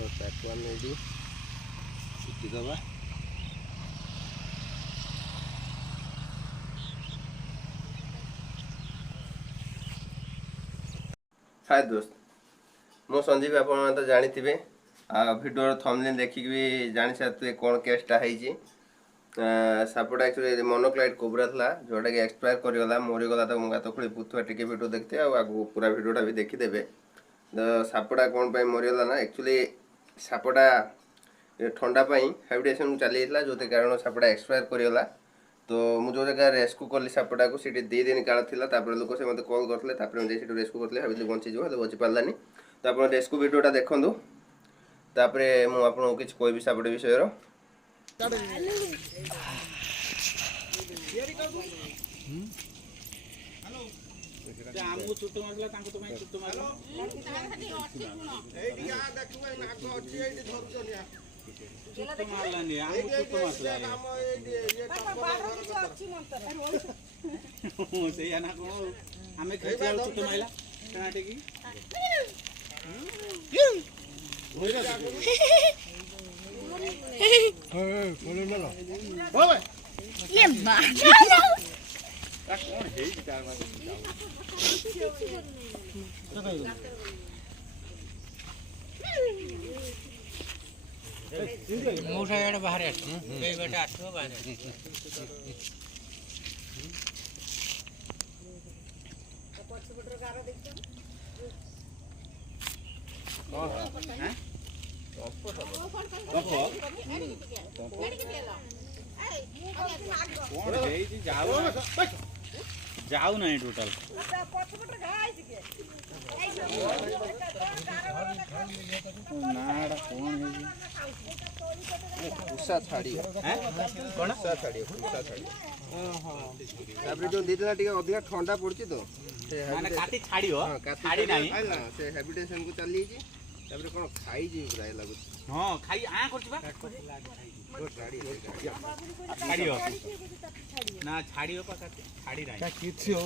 ତାକୁ ଆମେ ଏଠି ଛୁଟି ଦେବା। हाय दोस्त, मो संजीव आप जानी भिडियो थंबनेल देखिक भी जानी सारे कौन केसटा है। सापटा एक्चुअली मोनोक्लाइट कोबरा था जोटा कि एक्सपायर करगला मरीगला। तो मुझे तो खुली पुथुआ टिके भिडियो देखते आगू पूरा भिडियोटा भी देखीदे। तो सापटा कौन पर मरीगला ना एक्चुअली सापटा ठंडा हाइब्रिडेसन चली जो कारण सापटा एक्सपायर करगला। तो मुझे जो जगह रेस्क्यू कली सापटा को सी 2 दिन काल था लोक से मत कल करते रेस्क्यू करते भाई बचीज बची पारानी। तो आप रेस्क्यू भिडियोटा देखूँ मुझे किसी कहबी सापट विषय बाहर जाऊ ना टोटल उषा छाड़ी जो दीदी टे अधिक ठंडा पड़ी तो हैबिटेशन को चली कौन खाई पूरा लगुच हाँ खाई आ ना छाड़ी छाड़ी किसी हो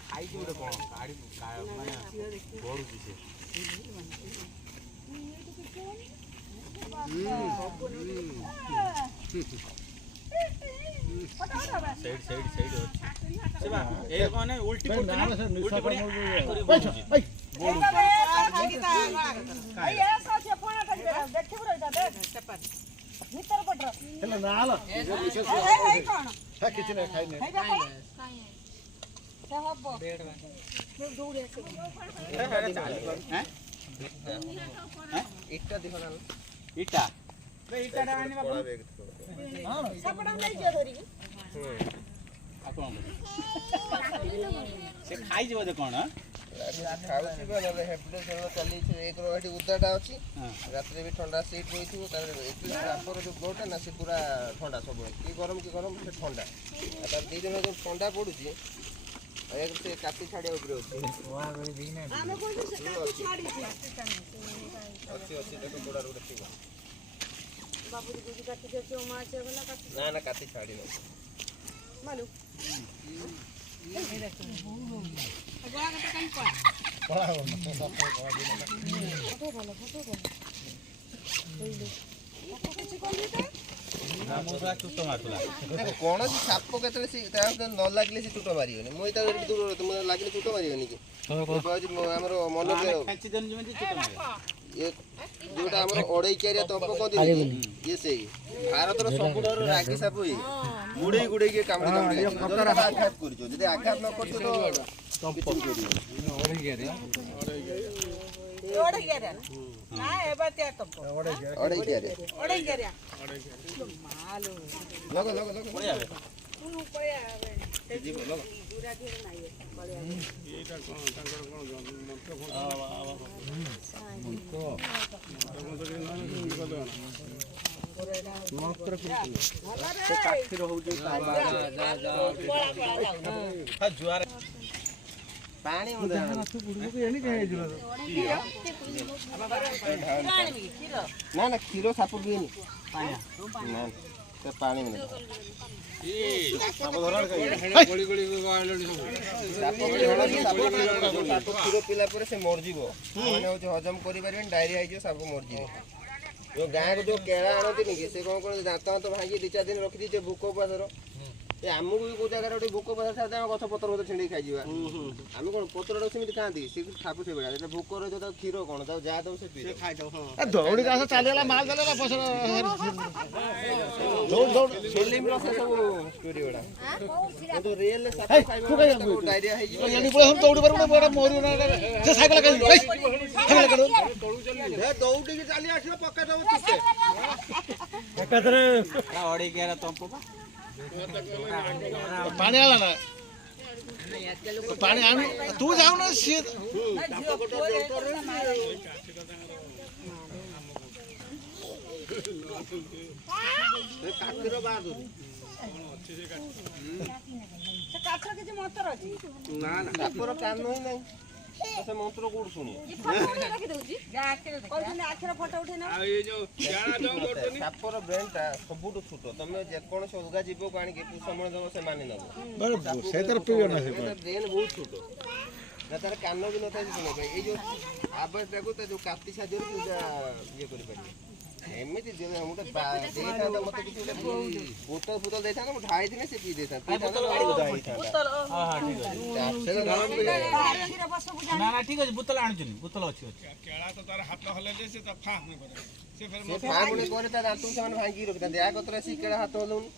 खाई गोटे कौन गाड़ी बढ़ू उल्टी खाई बोधे कौन चली उदाटा अच्छी रात भी ठंडा सीट रही जो ब्लोटा ना सी पूरा ठंडा सब कि गरम से ठंडा 2 दिन जो ठंडा पड़ू से काटी छाड़िया ना ना काटी छाड़ी मालू कौन साप के न लगे चुट मारे मुझे लगे चुट मारे कि मन जोटा अड़ईकिया तप कहते ये से भारत सब रागी साप गुड़े गुड़े आघात कर आघात न कर पानी ना ना क्षीर साप पिएनि ସେ ପାଣି ମିଳେ କ୍ଷୀର ପିଲା ପରେ ସେ ମରିଯିବ ମାନେ ହଉଛି ହଜମ କରିପାରିବେନି ଡାଇରିଆ ହେଇଯିବ ସାପ ମରିଯିବ ଯୋଉ ଗାଁରେ ଯୋଉ କେଳା ଆଣନ୍ତିନି କି ସେ କଣ ଦାନ୍ତ ହାତ ଭାଙ୍ଗି 2-4 ଦିନ ରଖିଦେଇଥିବେ ଭୋକ ଉପାସର ଆମକୁ ବି କୋଉ ଜାଗାରେ ଗୋଟେ ଭୋକ ଉପାସ ଥାଏ ଆମେ ଗଛ ପତ୍ର ଛିଣ୍ଡେଇ ଖାଇଯିବା ଆମେ କଣ ପତ୍ରଟା ସେମିତି ଖାଆନ୍ତି ସେ ଖାବୁ ସେଇଭଳିଆ ଯେତେବେଳେ ଭୋକ ରହିବ ତାକୁ କ୍ଷୀର କଣ ତାକୁ ଯାହା ଦବ ସେ ପିଇ ଖାଇଦବ ଦୌଡ଼ି ଘାସ ଚାଲିଗଲା ମାଲ ଚାଲିଗଲା ପଇସା ଫିଲ୍ମର ସେ ସବୁ ଷ୍ଟୋରି ଗୁଡ଼ା କିନ୍ତୁ ରିଏଲ ସାପ ଖାଇବା ତାକୁ ଡାଇରିଆ ହେଇଯିବ ଦୌଡ଼ି ପାରିବ ବଡ଼ ମୋରି ସେ ସାଇକେଲ ଦୌଡ଼ିକି ଚାଲି ଆସିବ ପକେଇ ଦବ ଏକାଥରେ ପାଣି ଆଲା ନା ପାଣି ଆଣି ତୁ ଯାଉନା ସିଏ କାଠିର ବାହାଦୁର କାଠର କିଛି ମନ୍ତ୍ର ଅଛି ନା ନା ସାପର କାନ ହିଁ ନାହିଁ ସେ ମନ୍ତ୍ର କୋଉଠୁ ଶୁଣିବ ସାପର ବ୍ରେନଟା ସବୁଠୁ ଛୋଟ ତମେ ଯେକୌଣସି ଅଲଗା ଜୀବକୁ ଆଣିକି ସମୟ ଦେବ ସେ ମାନି ନବ ବ୍ରେନ ବହୁତ ଛୋଟ ନା ତାର କାନ ବି ନଥାଏ ଶୁଣିବା ପାଇଁ ଏଇ ଯୋଉ ଆବାଜଟାକୁ ତା ଯୋଉ କାତି ସାହାଯ୍ୟରେ ଇଏ କରିପାରିବେ ଏମିତି ଗୋଟେ ଦେଇଥାନ୍ତା ମତେ କିଛି ବୋତଲ ଫୁତଲ ଦେଇଥାନ୍ତା ମୁଁ ଢାଳିଥିଲେ ସେ ପିଇ ଦେଇଥାନ୍ତା ଠିକ ଅଛି ବୋତଲ ଆଣୁଛନ୍ତି ବୋତଲ ଅଛି ପରେ ତା ଦାନ୍ତକୁ ସେମାନେ ଭାଙ୍ଗିକି ରଖିଥାନ୍ତି ୟା କତରା ସେ କେଳା ହାତ ହଲଉନି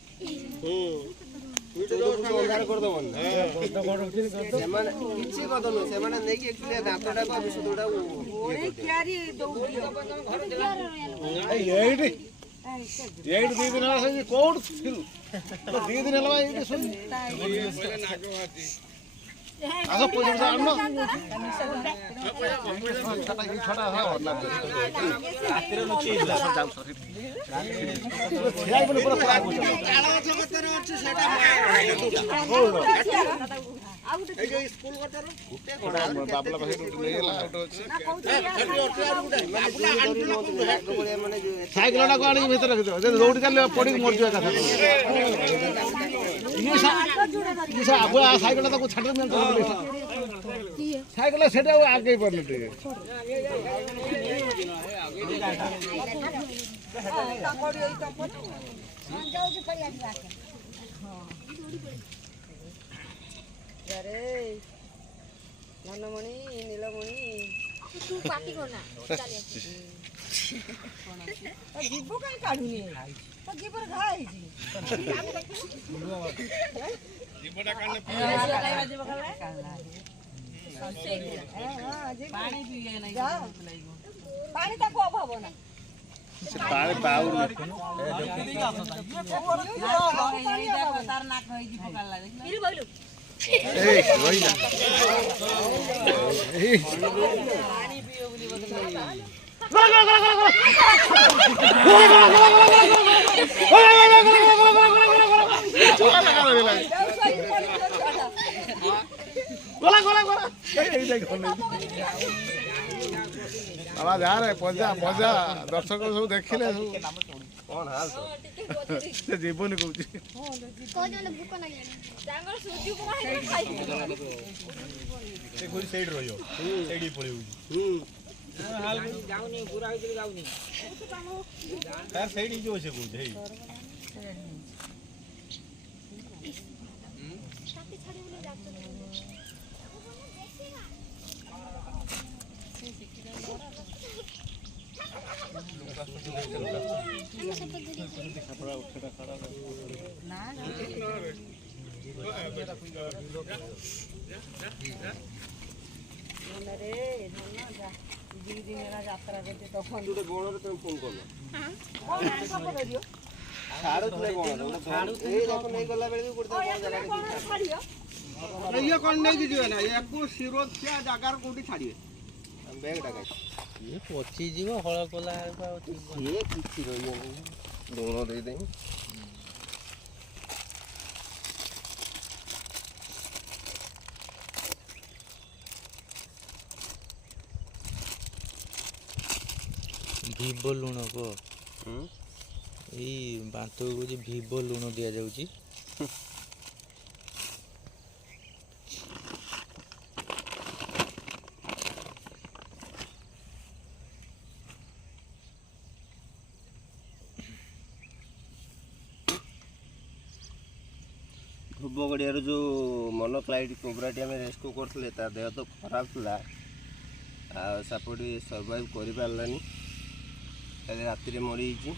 ସେମାନେ କିଛି କଥା ନୁହେଁ ସେମାନେ ନେଇକି ଦାନ୍ତଟାକୁ ବିଶୁଦ୍ଧଟାକୁ ଏଇଠି 2 ଦିନ ହେଲା କୋଉଠୁ ଥିଲୁ 2 ଦିନ ହେଲା ଏଇଠି ଶୁଣି ଆସ ପଇସା ଆଣନ ରାତିରେ ନୁଚି ସାଇକେଲଟାକୁ ଆଣିକି ଭିତରେ ରଖିଦେବ ଦୌଡ଼ି ଚାଲିଲେ ପଡ଼ିକି ମରିଯିବ କଥା ଆଗୁଆ ସାଇକେଲ ତାକୁ ଛାଡ଼ି ସାଇକେଲ ସେଟା ଆଉ ଆଗେଇ ପାରୁନି ଟିକେ ଧନମଣି ନୀଳମଣି ଯିବ କାହିଁ କାଢୁନି ଯିବରେ ଘା ହେଇଛି ପାଣି ତାକୁ ଅଭାବ ନା ପାଣି ପାଉନି ତାର ନାକ ହେଇଛି ପକାଲା ବାବା ଯାରେ ମଜା ମଜା ଦର୍ଶକ ସବୁ ଦେଖିଲେ ସବୁ କଣ ହାଲ ସେ ଜୀବନି କହୁଛି ସେଇଠି ରହିବ ସେଇଠି ପଳେଇବ ଯାଉନି ପୁରା ଭିତରେ ଯାଉନି ସେଇଠି ଯିବ ସେ କହୁଛି ହେଇ ଯାତ୍ରା ବଣରେ ତମେ ଫୋନ କଲ ଛାଡୁଥିଲେ ନେଇଗଲା ବେଳେ ଇଏ କଣ ନେଇକି ଯିବେ ନା ୟାକୁ ସୁରକ୍ଷା ଜାଗାରେ କୋଉଠି ଛାଡିବେ ବ୍ୟାଗଟା ଇଏ ପଚିଯିବ ହଳ କଲା ସିଏ କିଛି ରହିବନି ଲୁଣ ଦେଇଦେବି ଭିବ ଲୁଣ କହ ଏଇ ବାନ୍ତକୁ କହୁଛି ଭିଭୋ ଲୁଣ ଦିଆଯାଉଛି। ଧୁବଗଡ଼ିଆରୁ ଯେଉଁ ମନୋକ୍ଲାଇଟ୍ କୋବ୍ରାଟି ଆମେ ରେସ୍କ୍ୟୁ କରୁଥିଲେ ତା ଦେହ ତ ଖରାପ ଥିଲା, ଆଉ ସାପଟି ସର୍ଭାଇଭ୍ କରିପାରିଲାନି, କାଲି ରାତିରେ ମରିଯାଇଛି।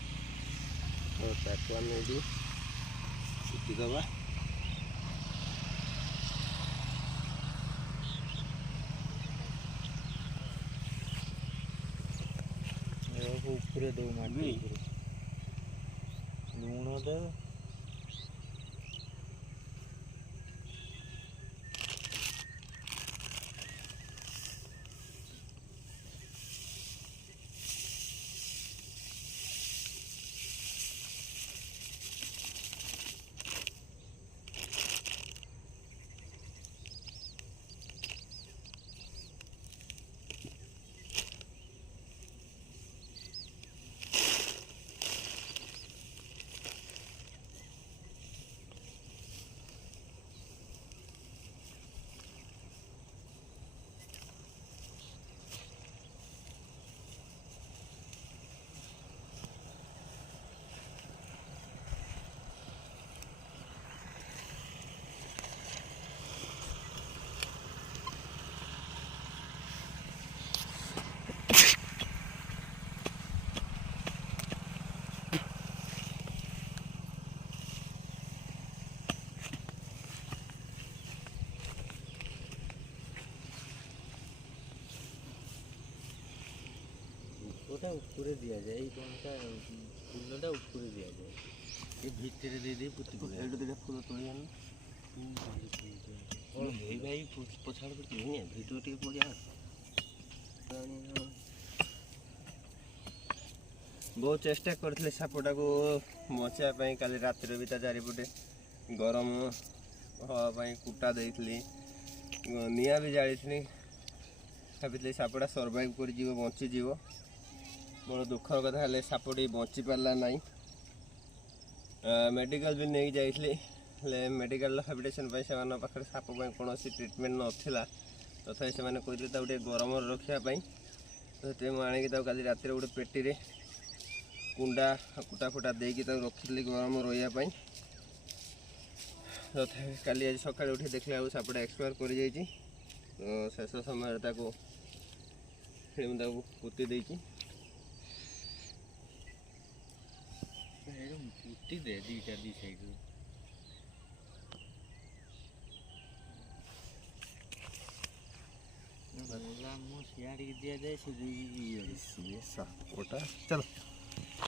ତ ତାକୁ ଆମେ ଏଠି ପିଟିଦେବା। ଉପରେ ଦେଉ ମାଟି ଉପରେ ଲୁଣ ଦେବ। ওটা উপরে দেওয়া যায়, এই বনটা ফুলটা উপরে দেওয়া যায়, এই ভিতরে দিয়ে দিয়ে পুঁতি করে ଏଇଠୁ ଦୁଇଟା ଫୁଲ ତୋଳି ଆଣୁ। ଏଇ ଭାଇ ପଛାଡ଼ ଭିଡ଼ିଓ ଟିକେ ପଡ଼ିଆ ବହୁତ ଚେଷ୍ଟା କରିଥିଲେ ସାପଟାକୁ ବଞ୍ଚାଇବା ପାଇଁ। କାଲି ରାତିରେ ବି ତା ଚାରିପଟେ ଗରମ ହେବା ପାଇଁ କୁଟା ଦେଇଥିଲି, ନିଆଁ ବି ଜାଳିଥିଲି। ଭାବିଥିଲି ସାପଟା ସର୍ଭାଇଭ୍ କରିଯିବ, ବଞ୍ଚିଯିବ। ବଡ଼ ଦୁଃଖର କଥା ହେଲେ ସାପଟି ବଞ୍ଚିପାରିଲା ନାହିଁ। ମେଡ଼ିକାଲ ବି ନେଇକି ଯାଇଥିଲି, ହେଲେ ମେଡ଼ିକାଲର ହାବିଟେସନ୍ ପାଇଁ ସେମାନଙ୍କ ପାଖରେ ସାପ ପାଇଁ କୌଣସି ଟ୍ରିଟମେଣ୍ଟ ନଥିଲା। ତଥାପି ସେମାନେ କହିଥିଲେ ତାକୁ ଟିକେ ଗରମରେ ରଖିବା ପାଇଁ। ତ ସେଥିପାଇଁ ମୁଁ ଆଣିକି ତାକୁ କାଲି ରାତିରେ ଗୋଟେ ପେଟିରେ କୁଣ୍ଡା କୁଟା ଫୁଟା ଦେଇକି ତାକୁ ରଖିଥିଲି ଗରମ ରହିବା ପାଇଁ। ତଥାପି କାଲି ଆଜି ସକାଳେ ଉଠି ଦେଖିଲା ବେଳକୁ ସାପଟା ଏକ୍ସପାୟାର କରିଯାଇଛି। ତ ଶେଷ ସମୟରେ ତାକୁ ମୁଁ ତାକୁ ପୋତି ଦେଇଛି। ପୁତି ଦେ ଦୁଇଟା ଦୁଇ ସାଇଡ଼ରୁ। ମୁଁ ସିଆଡ଼ିକି ଦିଆଯାଏ, ସେ ଦୁଇ ସାପଟା ଚାଲ